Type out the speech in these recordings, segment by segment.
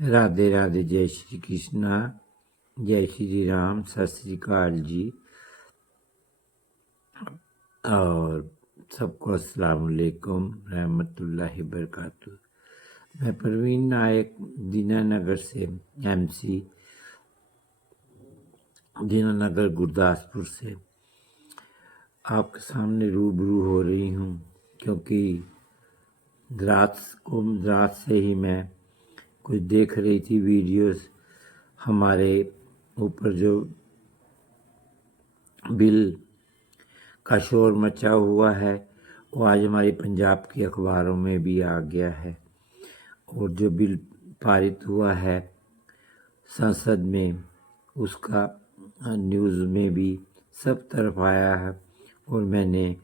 राधे राधे, जय श्री कृष्णा, जय श्री राम, सत श्री अकाल जी और सबको अस्सलाम वालेकुम रहमतुल्लाहि बरकातुहू। मैं परवीन नायक दीनानगर से एमसी दीनानगर गुरदासपुर से आपके सामने रूबरू हो रही हूँ, क्योंकि रात से ही मैं कुछ देख रही थी वीडियोस। हमारे ऊपर जो बिल का शोर मचा हुआ है वो आज हमारी पंजाब की अखबारों में भी आ गया है, और जो बिल पारित हुआ है संसद में उसका न्यूज़ में भी सब तरफ आया है, और मैंने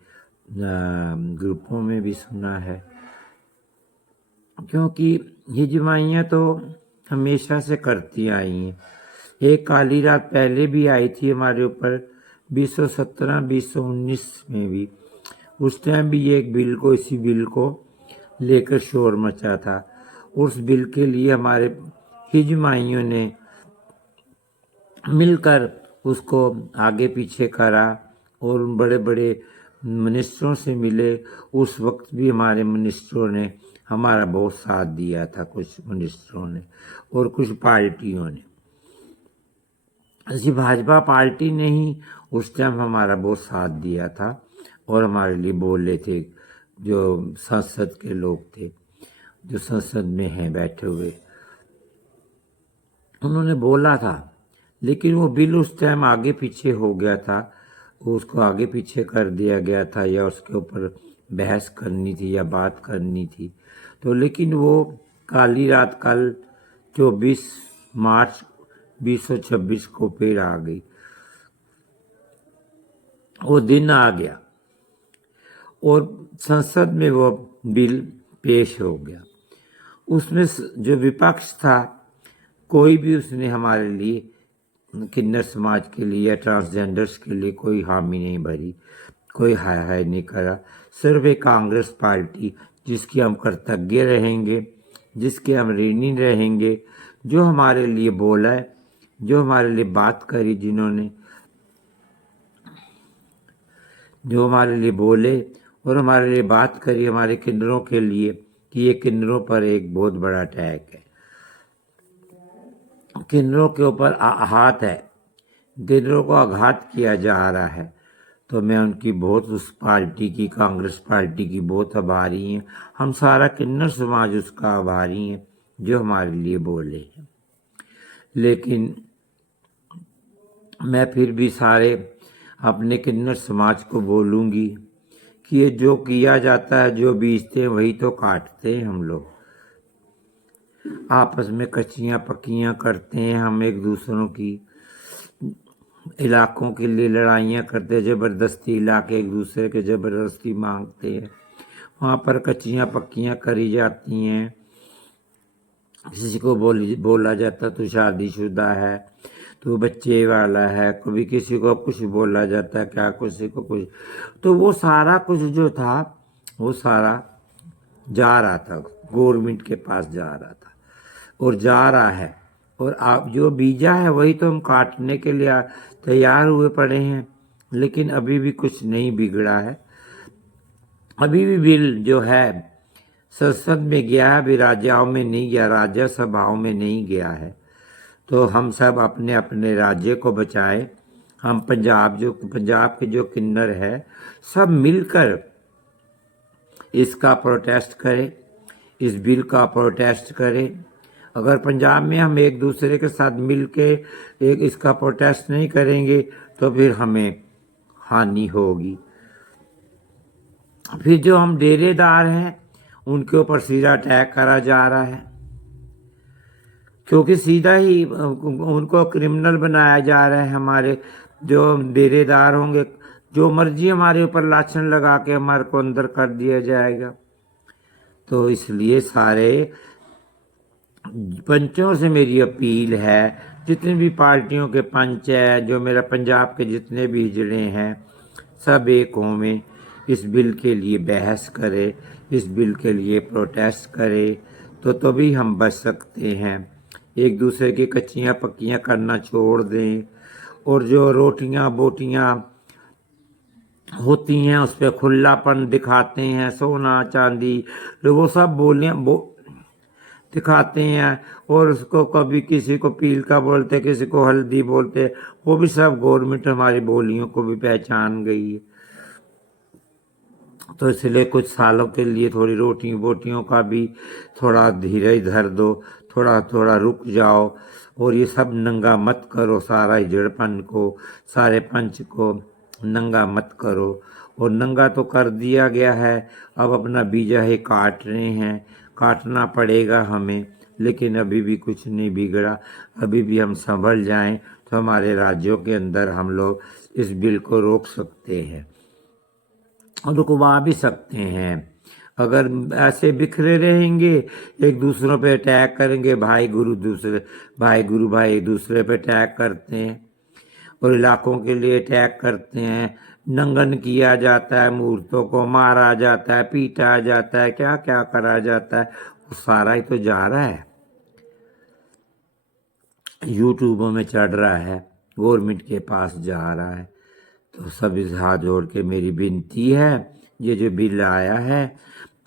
ग्रुपों में भी सुना है। क्योंकि हिजमाइयाँ तो हमेशा से करती आई हैं। एक काली रात पहले भी आई थी हमारे ऊपर 2017 2019 में भी। उस टाइम भी ये इसी बिल को लेकर शोर मचा था। उस बिल के लिए हमारे हिजमाइयों ने मिलकर उसको आगे पीछे करा और उन बड़े बड़े मिनिस्टरों से मिले। उस वक्त भी हमारे मिनिस्टरों ने हमारा बहुत साथ दिया था, कुछ मिनिस्टरों ने और कुछ पार्टियों ने। ऐसी भाजपा पार्टी ने ही उस टाइम हमारा बहुत साथ दिया था और हमारे लिए बोले थे। जो संसद के लोग थे, जो संसद में हैं बैठे हुए, उन्होंने बोला था, लेकिन वो बिल उस टाइम आगे पीछे हो गया था। उसको आगे पीछे कर दिया गया था, या उसके ऊपर बहस करनी थी या बात करनी थी। तो लेकिन वो काली रात कल 24 मार्च 2026 को फिर आ गई। वो दिन आ गया और संसद में वो बिल पेश हो गया। उसमें जो विपक्ष था, कोई भी उसने हमारे लिए, किन्नर समाज के लिए या ट्रांसजेंडर्स के लिए कोई हामी नहीं भरी, कोई हाय हाय नहीं करा। सिर्फ एक कांग्रेस पार्टी जिसकी हम कृतज्ञ रहेंगे, जिसके हम ऋणी रहेंगे, जो हमारे लिए बोला है, जो हमारे लिए बात करी, जिन्होंने जो हमारे लिए बोले और हमारे लिए बात करी हमारे किन्नरों के लिए, कि ये किन्नरों पर एक बहुत बड़ा अटैक है, किन्नरों के ऊपर हाथ है, किन्नरों को आघात किया जा रहा है। तो मैं उनकी बहुत, उस पार्टी की, कांग्रेस पार्टी की बहुत आभारी हैं। हम सारा किन्नर समाज उसका आभारी हैं जो हमारे लिए बोले हैं। लेकिन मैं फिर भी सारे अपने किन्नर समाज को बोलूँगी कि ये जो किया जाता है, जो बीजते हैं वही तो काटते हैं हम लोग। आपस में कच्चियाँ पक्कियाँ करते हैं, हम एक दूसरों की इलाकों के लिए लड़ाइयाँ करते, ज़बरदस्ती इलाके एक दूसरे के ज़बरदस्ती मांगते हैं। वहाँ पर कच्चियाँ पक्कियाँ करी जाती हैं। किसी को बोला जाता तो शादीशुदा है, तो बच्चे वाला है, कभी किसी को कुछ बोला जाता है, क्या किसी को कुछ। तो वो सारा कुछ जो था वो सारा जा रहा था, गवर्नमेंट के पास जा रहा था और जा रहा है। और आप जो बीजा है वही तो हम काटने के लिए तैयार हुए पड़े हैं। लेकिन अभी भी कुछ नहीं बिगड़ा है। अभी भी बिल जो है संसद में गया है, अभी राज्यों में नहीं गया, राज्य सभाओं में नहीं गया है। तो हम सब अपने अपने राज्य को बचाएं। हम पंजाब के जो किन्नर है, सब मिलकर इसका प्रोटेस्ट करें, इस बिल का प्रोटेस्ट करें। अगर पंजाब में हम एक दूसरे के साथ मिलके एक इसका प्रोटेस्ट नहीं करेंगे तो फिर हमें हानि होगी। फिर जो हम डेरेदार हैं उनके ऊपर सीधा अटैक करा जा रहा है, क्योंकि सीधा ही उनको क्रिमिनल बनाया जा रहा है। हमारे जो डेरेदार होंगे, जो मर्जी हमारे ऊपर लाछन लगा के हमारे को अंदर कर दिया जाएगा। तो इसलिए सारे पंचों से मेरी अपील है, जितनी भी पार्टियों के पंच है, जो मेरा पंजाब के जितने भी हिजड़े हैं, सब एक हों में इस बिल के लिए बहस करें, इस बिल के लिए प्रोटेस्ट करें। तो तभी हम बच सकते हैं। एक दूसरे की कच्चियाँ पक्कियाँ करना छोड़ दें, और जो रोटियां बोटियां होती हैं उस पर खुलापन दिखाते हैं, सोना चांदी वो सब दिखाते हैं। और उसको कभी किसी को पील का बोलते, किसी को हल्दी बोलते, वो भी सब गवर्नमेंट हमारी बोलियों को भी पहचान गई है। तो इसलिए कुछ सालों के लिए थोड़ी रोटी बोटियों का भी थोड़ा धीरे धर दो, थोड़ा थोड़ा रुक जाओ, और ये सब नंगा मत करो, सारा जड़पन को, सारे पंच को नंगा मत करो। और नंगा तो कर दिया गया है, अब अपना बीजा है काट रहे हैं, काटना पड़ेगा हमें, लेकिन अभी भी कुछ नहीं बिगड़ा। अभी भी हम संभल जाएं तो हमारे राज्यों के अंदर हम लोग इस बिल को रोक सकते हैं, रुकवा भी सकते हैं। अगर ऐसे बिखरे रहेंगे, एक दूसरों पे अटैक करेंगे, भाई गुरु भाई एक दूसरे पे अटैक करते हैं, और इलाकों के लिए अटैक करते हैं, नंगन किया जाता है, मूर्तों को मारा जाता है, पीटा जाता है, क्या क्या करा जाता है, वो सारा ही तो जा रहा है, यूट्यूब में चढ़ रहा है, गवर्नमेंट के पास जा रहा है। तो सब इस हाथ जोड़ के मेरी विनती है, ये जो बिल आया है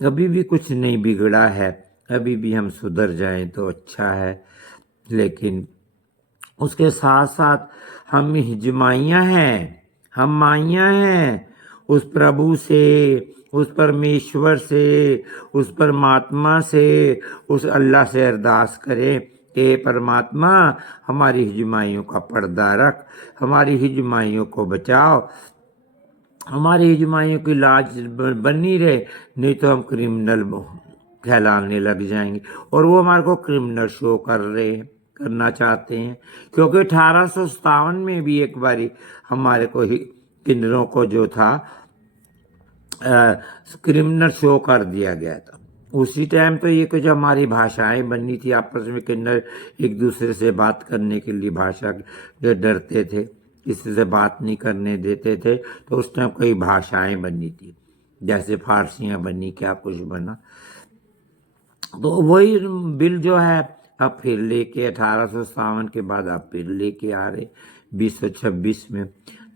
अभी भी कुछ नहीं बिगड़ा है, अभी भी हम सुधर जाएं तो अच्छा है। लेकिन उसके साथ साथ हम हिजमाइयाँ हैं, हम माइयाँ हैं उस प्रभु से, उस परमेश्वर से, उस परमात्मा से, उस अल्लाह से अरदास करें कि परमात्मा हमारी हिजमाइयों का पर्दा रख, हमारी हिजमाइयों को बचाओ, हमारी हिजमाइयों की लाज बनी रहे, नहीं तो हम क्रिमिनल कहलाने लग जाएंगे। और वो हमारे को क्रिमिनल शो करना चाहते हैं, क्योंकि 1857 में भी एक बारी हमारे को किन्नरों को जो था क्रिमिनल शो कर दिया गया था। उसी टाइम तो ये कुछ हमारी भाषाएं बनी थी, आपस में किन्नर एक दूसरे से बात करने के लिए भाषा डरते थे, किसी से बात नहीं करने देते थे, तो उस टाइम कई भाषाएं बनी थी, जैसे फारसियां बनी, क्या कुछ बना। तो वही बिल जो है अब फिर लेके 1857 के बाद अब फिर लेके आ रहे 2026 में।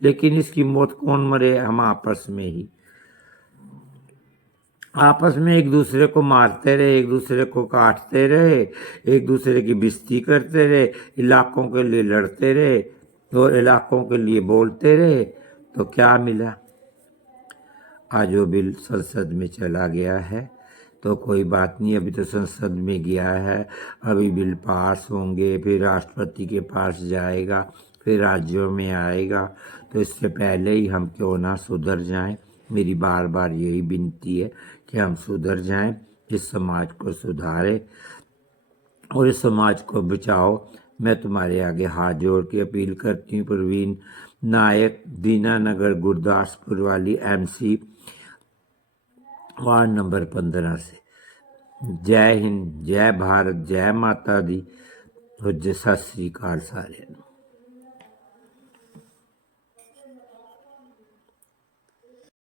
लेकिन इसकी मौत कौन मरे? हम आपस में ही, आपस में एक दूसरे को मारते रहे, एक दूसरे को काटते रहे, एक दूसरे की बेइज्जती करते रहे, इलाकों के लिए लड़ते रहे और इलाकों के लिए बोलते रहे, तो क्या मिला? आज वो बिल संसद में चला गया है, तो कोई बात नहीं, अभी तो संसद में गया है, अभी बिल पास होंगे, फिर राष्ट्रपति के पास जाएगा, फिर राज्यों में आएगा। तो इससे पहले ही हम क्यों ना सुधर जाएं। मेरी बार बार यही विनती है कि हम सुधर जाएं, इस समाज को सुधारें और इस समाज को बचाओ। मैं तुम्हारे आगे हाथ जोड़ के अपील करती हूँ। प्रवीण नायक, दीनानगर गुरदासपुर वाली MC, वार्ड नंबर 15 से। जय हिंद, जय भारत, जय माता दी और जय सत श्री अकाल सारे।